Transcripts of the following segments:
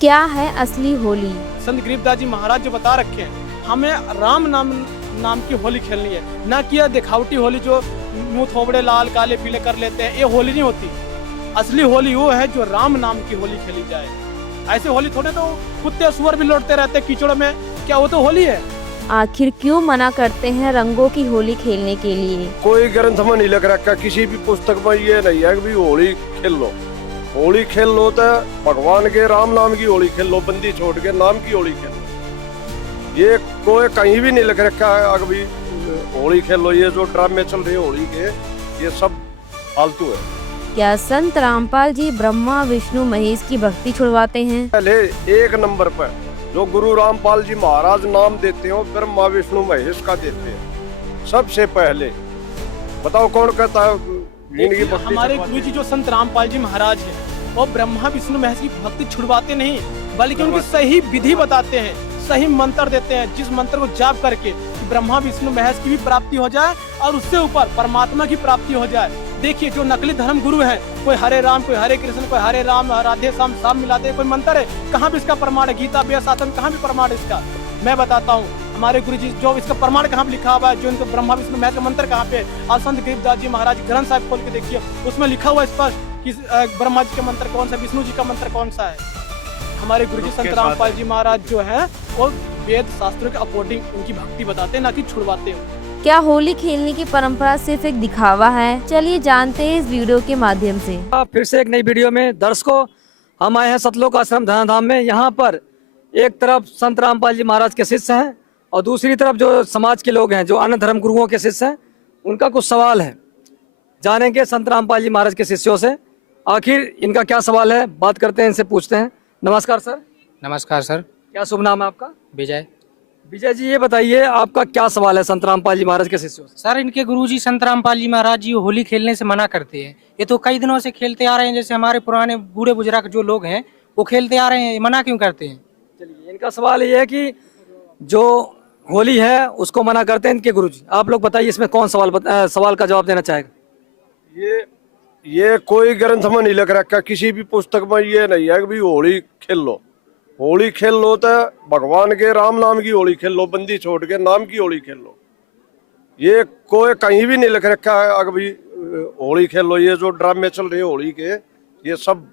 क्या है असली होली? संत गरीबदास जी महाराज जो बता रखे हैं, हमें राम नाम की होली खेलनी है, ना कि यह दिखावटी होली जो मुंह थोबड़े लाल काले पीले कर लेते हैं। ये होली नहीं होती। असली होली वो है जो राम नाम की होली खेली जाए। ऐसे होली थोड़े तो कुत्ते सुअर भी लौटते रहते कीचड़ में, क्या वो तो होली है? आखिर क्यों मना करते हैं रंगों की होली खेलने के लिए? कोई ग्रंथ में नहीं लिख रखा, किसी भी पुस्तक में ये नहीं है कि भी होली खेल लो। होली खेल लो तो भगवान के राम नाम की होली खेल लो, बंदी छोड़ के नाम की होली खेल लो। ये कोई कहीं भी नहीं लिख रखा है अगर भी होली खेल लो। ये जो ड्रामे चल रहे हैं होली के, ये सब फालतू है। क्या संत रामपाल जी ब्रह्मा विष्णु महेश की भक्ति छुड़वाते हैं? पहले एक नंबर पर जो गुरु रामपाल जी महाराज नाम देते हो, ब्रह्मा विष्णु महेश का देते हैं सबसे पहले। बताओ कौन कहता है इनकी भक्ति? हमारे गुरु जी जो संत रामपाल जी महाराज है, वो ब्रह्मा विष्णु महेश की भक्ति छुड़वाते नहीं, बल्कि उनकी सही विधि बताते हैं, सही मंत्र देते हैं, जिस मंत्र को जाप करके ब्रह्मा विष्णु महेश की भी प्राप्ति हो जाए और उससे ऊपर परमात्मा की प्राप्ति हो जाए। देखिए जो नकली धर्म गुरु हैं, कोई हरे राम, कोई हरे कृष्ण, कोई हरे राम राधे श्याम सब मिलाते हैं, कोई मंत्र है, कहाँ भी इसका प्रमाण है? गीता वेद शास्त्र कहाँ भी प्रमाण है इसका? मैं बताता हूँ हमारे गुरु जी जो इसका प्रमाण कहाँ पे लिखा हुआ है, जो इनको ब्रह्मा विष्णु महेश का मंत्र कहाँ पे? और संत गरीबदास जी महाराज ग्रंथ साहिब खोल के देखिए, उसमें लिखा हुआ स्पष्ट कि ब्रह्मा जी का मंत्र कौन सा, विष्णु जी का मंत्र कौन सा है। हमारे गुरु जी संत रामपाल जी महाराज जो है वो वेद शास्त्रों के अकॉर्डिंग उनकी भक्ति बताते हैं, ना कि छुड़वाते हैं। क्या होली खेलने की परंपरा सिर्फ एक दिखावा है? चलिए जानते हैं इस वीडियो के माध्यम से। फिर से एक नई वीडियो में दर्शकों, हम आए हैं सतलोक आश्रम धनाधाम में। यहाँ पर एक तरफ संत रामपाल जी महाराज के शिष्य हैं और दूसरी तरफ जो समाज के लोग हैं, जो अन्य धर्म गुरुओं के शिष्य हैं, उनका कुछ सवाल है। जानेंगे संत रामपाल जी महाराज के शिष्यों से आखिर इनका क्या सवाल है, बात करते हैं, इनसे पूछते हैं। नमस्कार सर। नमस्कार सर। क्या शुभ नाम है आपका? विजय। विजय जी, ये बताइए आपका क्या सवाल है संत रामपाल जी महाराज के शिष्यों से? सर, इनके गुरुजी संत रामपाल जी महाराज जी होली खेलने से मना करते हैं। ये तो कई दिनों से खेलते आ रहे हैं, जैसे हमारे पुराने बूढ़े बुजुर्ग जो लोग हैं वो खेलते आ रहे हैं, मना क्यों करते हैं? चलिए, इनका सवाल ये है कि जो होली है उसको मना करते हैं इनके गुरुजी। आप लोग बताइए इसमें कौन सवाल का जवाब देना चाहेगा? ये कोई ग्रंथ में नहीं लिख रखा, किसी भी पुस्तक में ये नहीं है कि भी होली खेल लो। होली खेल लो तो भगवान के राम नाम की होली खेल लो, बंदी छोड़ के नाम की होली खेल लो। ये कोई कहीं भी नहीं लिख रखा है अगर भी होली खेल लो। ये जो ड्रामे चल रहे हैं होली के, ये सब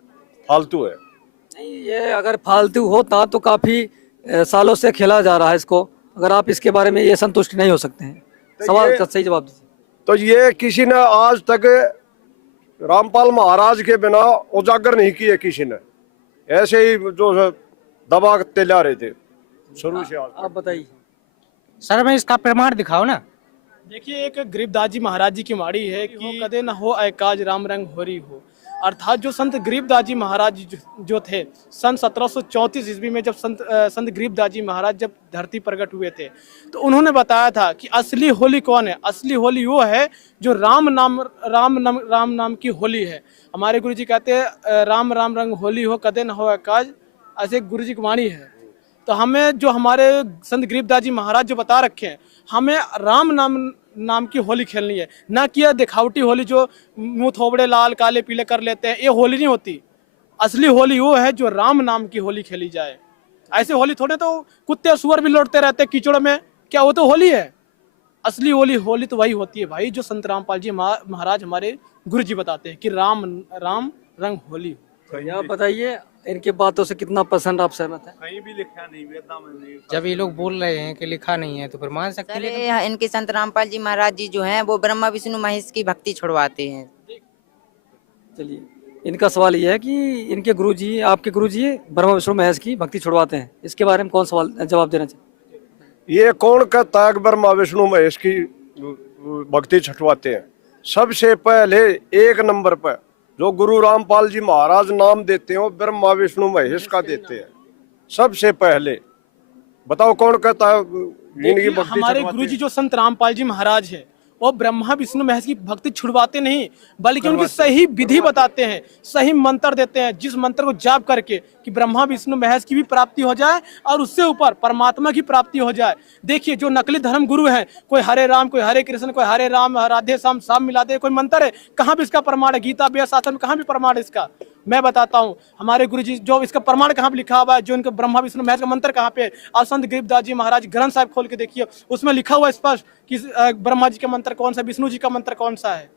फालतू है। नहीं, ये अगर फालतू होता तो काफी सालों से खेला जा रहा है इसको। अगर आप इसके बारे में ये संतुष्ट नहीं हो सकते हैं, सवाल का सही जवाब दीजिए। तो ये किसी ने आज तक रामपाल महाराज के बिना उजागर नहीं किए किसी ने। ऐसे ही जो दबाते ला रहे थे शुरू से। आप बताइए सर, मैं इसका प्रमाण दिखाओ ना। देखिए एक गरीबदास जी महाराज जी की वाणी है कि कदे न हो ऐकाज राम रंग होरी हो। अर्थात जो संत गरीबदास जी महाराज जो थे सन 1734 ईस्वी में, जब संत गरीबदास जी महाराज जब धरती प्रकट हुए थे, तो उन्होंने बताया था कि असली होली कौन है? असली होली वो है जो राम नाम की होली है। हमारे गुरु जी कहते हैं राम राम रंग होली हो, कदे न हो ऐकाज, ऐसे गुरु जी की वाणी है। तो हमें जो हमारे संत गरीबदास जी महाराज जो बता रखे हैं, हमें राम नाम की होली खेलनी है, ना कि यह दिखावटी होली जो मुंह थोबड़े लाल काले पीले कर लेते हैं। ये होली नहीं होती। असली होली वो है जो राम नाम की होली खेली जाए। ऐसे होली थोड़े तो कुत्ते सुअर भी लौटते रहते हैं कीचड़ में, क्या वो तो होली है? असली होली तो वही होती है भाई, जो संत रामपाल जी महाराज हमारे गुरु जी बताते हैं कि राम रंग होली। आप बताइए इनकी बातों से कितना परसेंट आप सहमत हैं? कहीं भी लिखा नहीं, वेदा में नहीं। जब ये लोग बोल रहे हैं कि लिखा नहीं है तो फिर मान सकते हैं। अरे इनके संत रामपाल जी महाराज जी जो हैं वो ब्रह्मा विष्णु महेश की भक्ति छुड़वाते हैं। चलिए, इनका सवाल ये है कि इनके गुरुजी, आपके गुरुजी ब्रह्मा विष्णु महेश की भक्ति छुड़वाते हैं, इसके बारे में कौन सवाल जवाब देना चाहिए? ये कौन कहता है कि ब्रह्मा विष्णु महेश की भक्ति छुड़वाते हैं? सबसे पहले एक नंबर पर जो गुरु रामपाल जी महाराज नाम देते हो, ब्रह्मा विष्णु महेश का देते हैं सबसे पहले। बताओ कौन कहता है इनकी भक्ति? हमारे गुरु जी जो संत रामपाल जी महाराज है, वो ब्रह्मा विष्णु महेश की भक्ति छुड़वाते नहीं, बल्कि उनकी सही विधि बताते हैं, सही मंत्र देते हैं, जिस मंत्र को जाप करके कि ब्रह्मा विष्णु महेश की भी प्राप्ति हो जाए और उससे ऊपर परमात्मा की प्राप्ति हो जाए। देखिए जो नकली धर्म गुरु हैं, कोई हरे राम, कोई हरे कृष्ण, कोई हरे राम राधे श्याम सब मिलाते हैं, कोई मंत्र है, कहाँ भी इसका प्रमाण है? गीता वेद शास्त्र में कहाँ भी प्रमाण है इसका? मैं बताता हूँ हमारे गुरुजी जो इसका प्रमाण कहाँ पे लिखा हुआ है, जो इनका ब्रह्मा विष्णु महेश का मंत्र कहाँ पे है। आप संत गरीबदास जी महाराज ग्रंथ साहिब खोल के देखिए, उसमें लिखा हुआ है स्पष्ट कि ब्रह्मा जी का मंत्र कौन सा, विष्णु जी का मंत्र कौन सा है।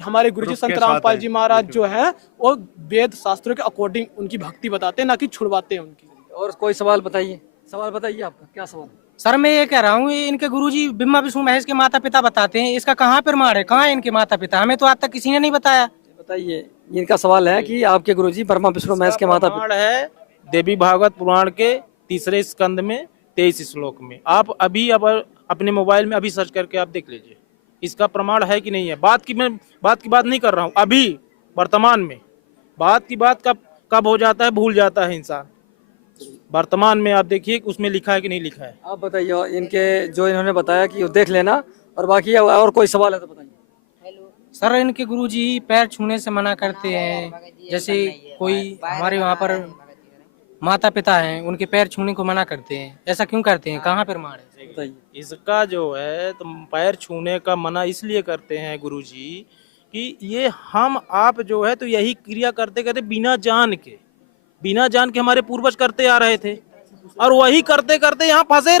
हमारे गुरुजी संत रामपाल जी महाराज जो है वो वेद शास्त्रों के अकॉर्डिंग उनकी भक्ति बताते हैं, ना कि छुड़वाते हैं उनकी। और कोई सवाल बताइए, सवाल बताइए, आपका क्या सवाल है? सर मैं ये कह रहा हूँ, ये इनके गुरुजी ब्रह्मा विष्णु महेश के माता पिता बताते हैं, इसका कहाँ प्रमाण है, कहाँ है इनके माता पिता? हमें तो आज तक किसी ने नहीं बताया। बताइए, इनका सवाल है कि आपके गुरुजी ब्रह्मा विष्णु महेश के माता पिता। प्रमाण है देवी भागवत पुराण के 3 स्कंद में 23 श्लोक में। आप अभी अब अपने मोबाइल में अभी सर्च करके आप देख लीजिए, इसका प्रमाण है कि नहीं है। मैं बात की बात नहीं कर रहा हूँ, अभी वर्तमान में। बात की बात कब हो जाता है, भूल जाता है इंसान। वर्तमान में आप देखिए उसमें लिखा है कि नहीं लिखा है। आप बताइए, इनके जो इन्होंने बताया कि देख लेना, और बाकी और कोई सवाल है तो बताइए। सर इनके गुरुजी पैर छूने से मना करते हैं, जैसे कोई हमारे वहाँ पर माता पिता हैं उनके पैर छूने को मना करते हैं, ऐसा क्यों करते हैं, कहाँ प्रमाण है? बताइए। इसका जो है तो पैर छूने का मना इसलिए करते हैं गुरुजी कि ये हम आप जो है तो यही क्रिया करते करते बिना जान के हमारे पूर्वज करते आ रहे थे, और वही करते करते यहाँ फंसे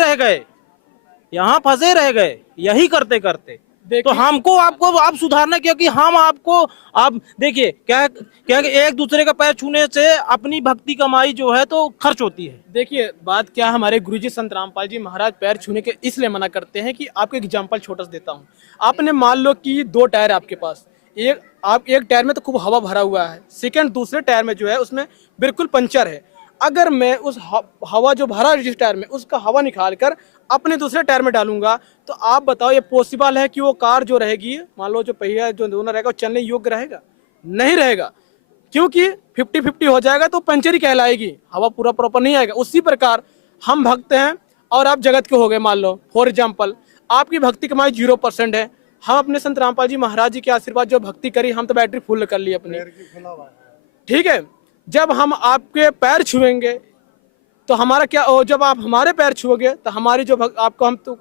रह गए यही करते करते। तो हमको आपको आप सुधारना, क्योंकि हम आपको आप देखिए क्या कि एक दूसरे का पैर छूने से अपनी भक्ति कमाई जो है तो खर्च होती है। देखिए बात क्या, हमारे गुरुजी संत रामपाल जी महाराज पैर छूने के इसलिए मना करते हैं कि आपको एग्जांपल छोटा सा देता हूँ। आपने मान लो कि 2 टायर आपके पास, एक टायर में तो खूब हवा भरा हुआ है, सेकंड दूसरे टायर में जो है उसमें बिल्कुल पंचर है। अगर मैं उस हवा जो भरा है जिस टायर में, उसका हवा निकाल कर अपने दूसरे टायर में डालूंगा, तो आप बताओ ये पॉसिबल है कि वो कार जो रहेगी, मान लो जो पहिया जो दोनों रहेगा वो चलने योग्य रहेगा? नहीं रहेगा, क्योंकि 50-50 हो जाएगा तो पंचर ही कहलाएगी, हवा पूरा प्रॉपर नहीं आएगा। उसी प्रकार हम भक्त हैं और आप जगत के हो गए, मान लो फॉर एग्जाम्पल आपकी भक्ति कमाई 0% है। हम अपने संत रामपाल जी महाराज जी के आशीर्वाद जो भक्ति करी, हम तो बैटरी फुल कर ली अपनी, ठीक है। जब हम आपके पैर छुएंगे तो हमारा क्या, जब आप हमारे पैर छुओगे तो हमारी जो आपको, हम तो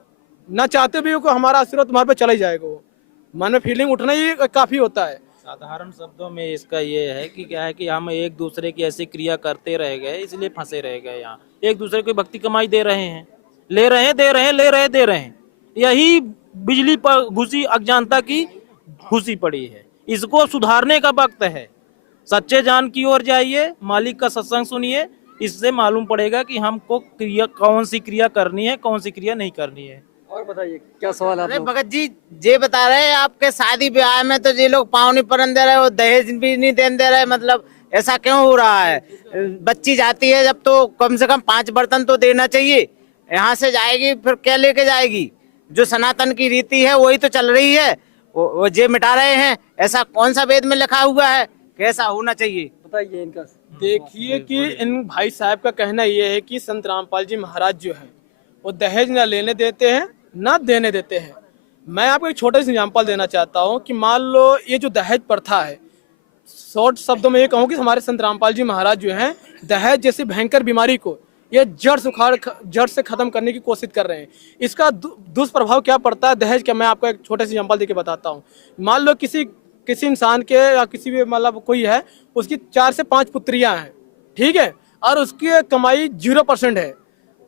ना चाहते भी हो कि हमारा आशीर्वाद तुम्हारे पे चला ही जाएगा, वो मन में फीलिंग उठना ही काफी होता है। साधारण शब्दों में इसका ये है कि क्या है कि हम एक दूसरे की ऐसी क्रिया करते रह गए, इसलिए फंसे रह गए। यहाँ एक दूसरे को भक्ति कमाई दे रहे हैं, ले रहे हैं, दे रहे हैं। यही बिजली पर घुसी अज्ञानता की घुसी पड़ी है। इसको सुधारने का वक्त है। सच्चे जान की ओर जाइए, मालिक का सत्संग सुनिए, इससे मालूम पड़ेगा कि हमको क्रिया कौन सी क्रिया करनी है, कौन सी क्रिया नहीं करनी है। और बताइए क्या सवाल है? अरे भगत जी ये बता रहे हैं आपके शादी ब्याह में तो ये लोग पाँव नहीं परन दे रहे, वो दहेज भी नहीं देने दे रहे, मतलब ऐसा क्यों हो रहा है? बच्ची जाती है जब तो कम से कम 5 बर्तन तो देना चाहिए। यहाँ से जाएगी फिर क्या लेके जाएगी? जो सनातन की रीति है वही तो चल रही है, वो जे मिटा रहे हैं। ऐसा कौन सा वेद में लिखा हुआ है कैसा होना चाहिए? बताइए इनका। देखिए कि इन भाई साहब का कहना यह है कि संत रामपाल जी महाराज जो है वो दहेज ना लेने देते हैं ना देने देते हैं। मैं आपको एक छोटा सा एग्जांपल देना चाहता हूँ कि मान लो ये जो दहेज प्रथा है, शॉर्ट शब्दों में ये कहूँ कि हमारे संत रामपाल जी महाराज जो हैं दहेज जैसी भयंकर बीमारी को ये जड़ से खत्म करने की कोशिश कर रहे हैं। इसका दुष्प्रभाव क्या पड़ता है दहेज का, मैं आपको एक छोटे से एग्जांपल देके बताता हूँ। मान लो किसी इंसान के या किसी भी मतलब कोई है, उसकी 4 से 5 पुत्रियां हैं, ठीक है, और उसकी कमाई 0% है,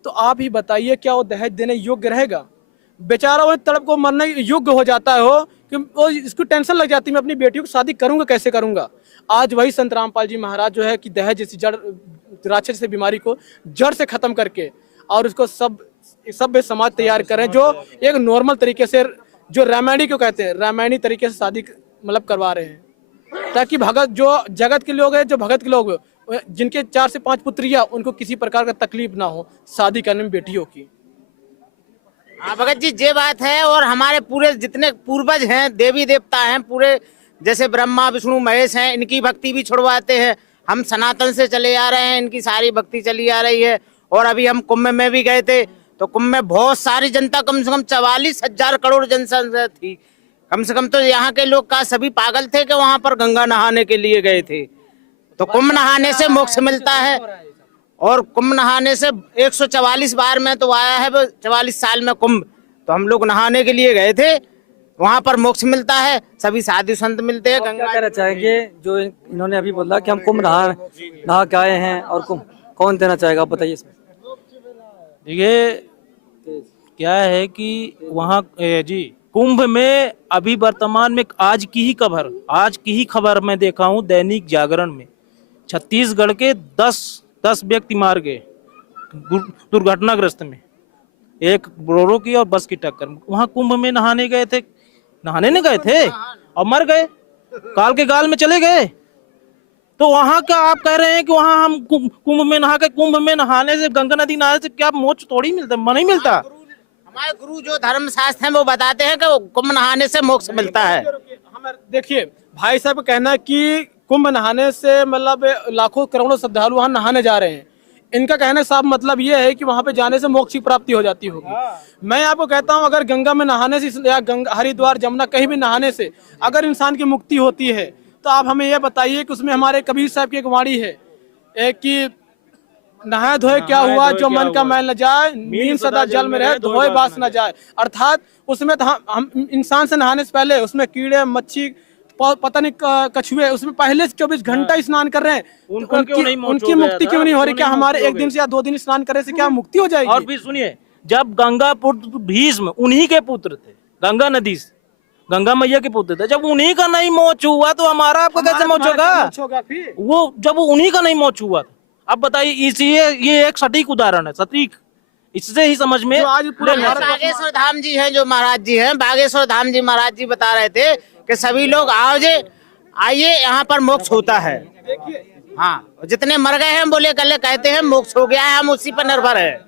तो आप ही बताइए क्या वो दहेज देने योग्य रहेगा? बेचारा वो तड़प को मरने योग्य हो जाता है हो कि वो इसको टेंशन लग जाती है, मैं अपनी बेटियों को शादी करूंगा कैसे करूंगा। आज वही संत रामपाल जी महाराज जो है कि दहेज जैसी राक्षस से बीमारी को जड़ से खत्म करके और उसको सभ्य समाज तैयार करें, जो एक नॉर्मल तरीके से, जो रामायणी को कहते हैं, रामायणी तरीके से शादी मतलब करवा रहे हैं, ताकि भगत जो जगत के लोग हैं, जो भगत के लोग जिनके 4 से 5 पुत्रियां, उनको किसी प्रकार का तकलीफ ना हो शादी करने में बेटियों की। हाँ भगत जी ये बात है। और हमारे पूरे जितने पूर्वज हैं, देवी देवता हैं पूरे, जैसे ब्रह्मा विष्णु महेश हैं, इनकी भक्ति भी छुड़वाते हैं। हम सनातन से चले आ रहे हैं, इनकी सारी भक्ति चली आ रही है। और अभी हम कुंभ में भी गए थे, तो कुंभ में बहुत सारी जनता, कम से कम 44,000 करोड़ जनसंख्या थी। कम से कम तो यहाँ के लोग का सभी पागल थे कि वहां पर गंगा नहाने के लिए गए थे। तो कुंभ नहाने से मोक्ष मिलता है, और कुंभ नहाने से 144 बार में तो आया है 44 साल में कुंभ, तो हम लोग नहाने के लिए गए थे। वहाँ पर मोक्ष मिलता है, सभी साधु संत मिलते हैं। क्या गंगा कहना चाहेंगे जो इन्होंने अभी बोला कि हम कुंभ नहा के आए हैं और कुंभ कौन देना चाहेगा, आप बताइए इसमें। देखिए क्या है कि वहाँ जी कुंभ में अभी वर्तमान में आज की ही खबर मैं देखा हूँ दैनिक जागरण में, छत्तीसगढ़ के 10 व्यक्ति मार गए दुर्घटनाग्रस्त में, एक बोलेरो की और बस की टक्कर। वहाँ कुंभ में नहाने नहीं गए थे और मर गए, काल के गाल में चले गए। तो वहाँ का आप कह रहे हैं कि वहाँ हम कुंभ में नहाने से, गंगा नदी नहाने से क्या मोक्ष थोड़ी मिलता, नहीं मिलता। हमारे गुरु जो धर्म शास्त्र हैं वो बताते हैं कि कुंभ नहाने से मोक्ष मिलता है। देखिए भाई साहब का कहना है कि कुंभ नहाने से मतलब लाखों करोड़ों श्रद्धालु वहाँ नहाने जा रहे हैं। इनका कहने साफ मतलब ये है कि वहाँ पे जाने से मोक्ष की प्राप्ति हो जाती होगी। मैं आपको कहता हूँ अगर गंगा में नहाने से या हरिद्वार जमुना कहीं भी नहाने से अगर इंसान की मुक्ति होती है तो आप हमें ये बताइए कि उसमें हमारे कबीर साहब की एक वाणी है कि नहाए धोए क्या हुआ, जो मन का मैल न जाए, नींद सदा जल में रहे, धोए बास न जाए। अर्थात उसमें तो हम इंसान से नहाने से पहले उसमें कीड़े मच्छी पता नहीं कछुए उसमें पहले 24 घंटा स्नान कर रहे हैं, उनकी मुक्ति क्यों नहीं हो रही? क्या हमारे 1 दिन से या 2 दिन स्नान करने से क्या मुक्ति हो जाएगी? और भी सुनिए, जब गंगा पुत्र भीष्म उन्हीं के पुत्र थे, गंगा नदी से गंगा मैया के पुत्र थे, जब उन्हीं का नहीं मोक्ष हुआ तो हमारा आपका कैसे मोक्ष होगा? वो जब उन्हीं का नहीं मोक्ष हुआ था, अब बताइए। इसलिए ये एक सटीक उदाहरण है, सटीक, इससे ही समझ में। आज बागेश्वर धाम जी हैं जो महाराज जी हैं, बागेश्वर धाम जी महाराज जी बता रहे थे कि सभी लोग आइए यहाँ पर मोक्ष होता है। हाँ, जितने मर गए हैं बोले कल कहते हैं मोक्ष हो गया है, हम उसी पर निर्भर है।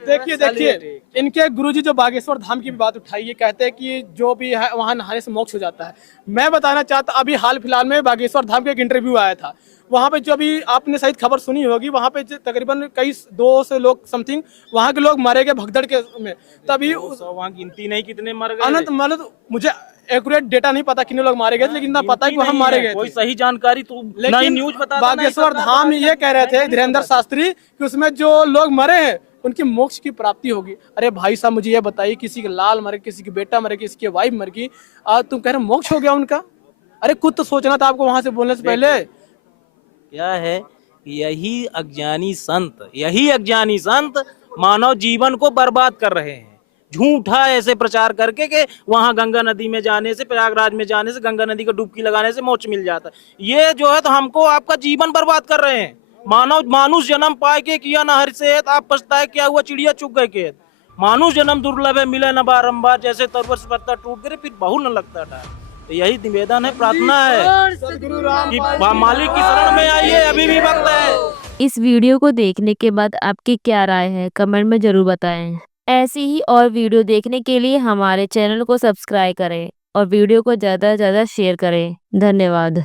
देखिए इनके गुरुजी जो बागेश्वर धाम की बात उठाई, ये कहते हैं कि जो भी है वहाँ नहाने से मोक्ष हो जाता है। मैं बताना चाहता, अभी हाल फिलहाल में बागेश्वर धाम का एक इंटरव्यू आया था, वहाँ पे जो अभी आपने शायद खबर सुनी होगी, वहाँ पे तकरीबन कई 200 लोग समथिंग वहाँ के लोग मारे गए भगदड़ के में। तभी वहाँ गिनती नहीं कितने मर गए, अनंत मतलब मुझे एक्यूरेट डेटा नहीं पता कितने लोग मारे गए, लेकिन इतना पता है कि वहाँ मारे गए। कोई सही जानकारी तो नहीं न्यूज बता। बागेश्वर धाम ये कह रहे थे धीरेन्द्र शास्त्री कि उसमें जो लोग मरे हैं उनकी मोक्ष की प्राप्ति होगी। अरे भाई साहब मुझे ये बताइए, किसी के लाल मरे, किसी की बेटा मरे, किसी की वाइफ मर गई, आज तुम कह रहे मोक्ष हो गया उनका? अरे कुछ तो सोचना था आपको वहां से बोलने से पहले। क्या है, यही अज्ञानी संत मानव जीवन को बर्बाद कर रहे हैं, झूठा ऐसे प्रचार करके कि वहां गंगा नदी में जाने से, प्रयागराज में जाने से, गंगा नदी को डुबकी लगाने से मोक्ष मिल जाता है। ये जो है तो हमको आपका जीवन बर्बाद कर रहे हैं। मानुष जन्म पाए के किया न हर से, आप पछताए क्या हुआ चिड़िया चुग गए खेत। मानुष जन्म दुर्लभ है, मिले न बारंबार, जैसे तरवर से पत्ता टूट गए फिर बहु न लगता डार। तो यही निवेदन है, प्रार्थना है कि मालिक की शरण में आइए, अभी भी वक्त है। इस वीडियो को देखने के बाद आपकी क्या राय है कमेंट में जरूर बताएं। ऐसी ही और वीडियो देखने के लिए हमारे चैनल को सब्सक्राइब करें और वीडियो को ज़्यादा से ज़्यादा शेयर करें। धन्यवाद।